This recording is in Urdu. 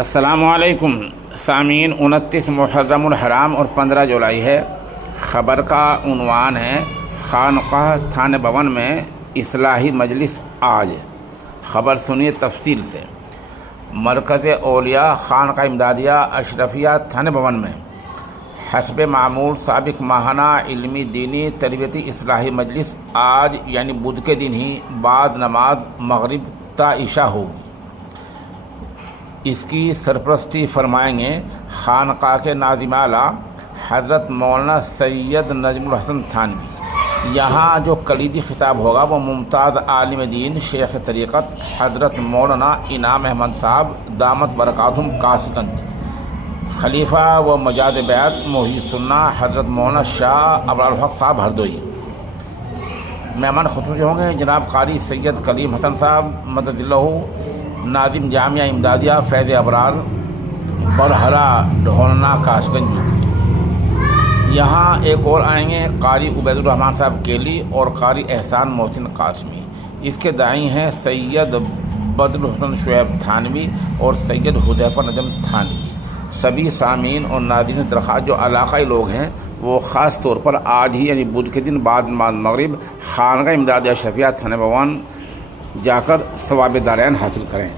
السلام علیکم سامعین، 29 محرم الحرام اور 15 جولائی ہے۔ خبر کا عنوان ہے خانقاہ تھانہ بھون میں اصلاحی مجلس آج۔ خبر سنیے تفصیل سے۔ مرکز اولیاء خانقاہ امدادیہ اشرفیہ تھانہ بھون میں حسب معمول سابق ماہانہ علمی دینی تربیتی اصلاحی مجلس آج یعنی بدھ کے دن ہی بعد نماز مغرب تا عشاء ہوگی۔ اس کی سرپرستی فرمائیں گے خانقاہ کے ناظم اعلیٰ حضرت مولانا سید نجم الحسن تھانوی۔ یہاں جو کلیدی خطاب ہوگا وہ ممتاز عالم دین شیخ طریقت حضرت مولانا انعام احمد صاحب دامت برکاتہم کاس گنج، خلیفہ و مجاز بیعت محی السنہ حضرت مولانا شاہ ابرار الحق صاحب ہردوئی۔ مہمان خصوصی ہوں گے جناب قاری سید کلیم حسن صاحب مدد اللہ، ناظم جامعہ امدادیہ فیض ابرار برہرہ ڈھولنا کاس گنج۔ یہاں ایک اور آئیں گے قاری عبید الرحمن صاحب کیلی اور قاری احسان محسن قاسمی۔ اس کے داعی ہیں سید بدر الحسن شعیب تھانوی اور سید حذیفہ نجم تھانوی۔ سبھی سامعین اور ناظرین درخواست جو علاقائی لوگ ہیں وہ خاص طور پر آج ہی یعنی بدھ کے دن بعد نماز مغرب خانقاہ امدادیہ اشرفیہ تھانہ بھون جا کر ثواب دارین حاصل کریں۔